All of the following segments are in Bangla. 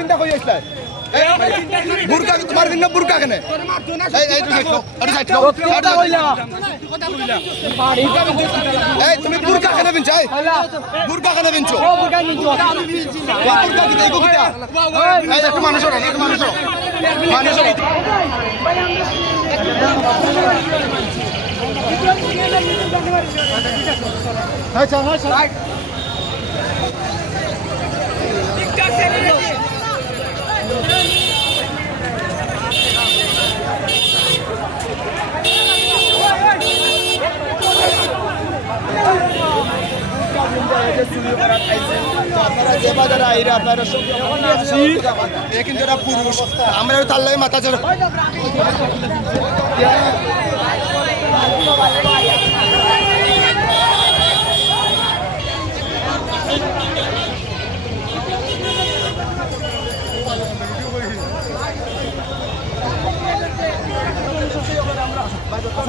বিন্দা কই আসলা বুরকা তোমার বিন্দা বুরকা কেন এই তো সাইড এই তুমি বুরকা কেন বিনছাই বুরকা কেন বিনছো বুরকা নিছো বুরকা কি দেখো কিটা এই একটু মানুষ হলো একটু মানুষ হলো আচ্ছা আচ্ছা আপনারা যে বাজারে আইরে আপনারা কিন্তু এরা পুরুষ আমরা তার লাগে মাথা চড়ে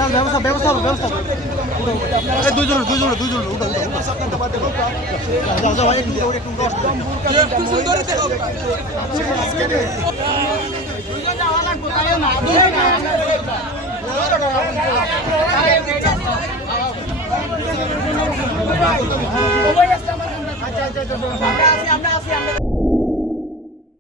ব্যবস্থা ব্যবস্থা ব্যবস্থা দুইজন আমরা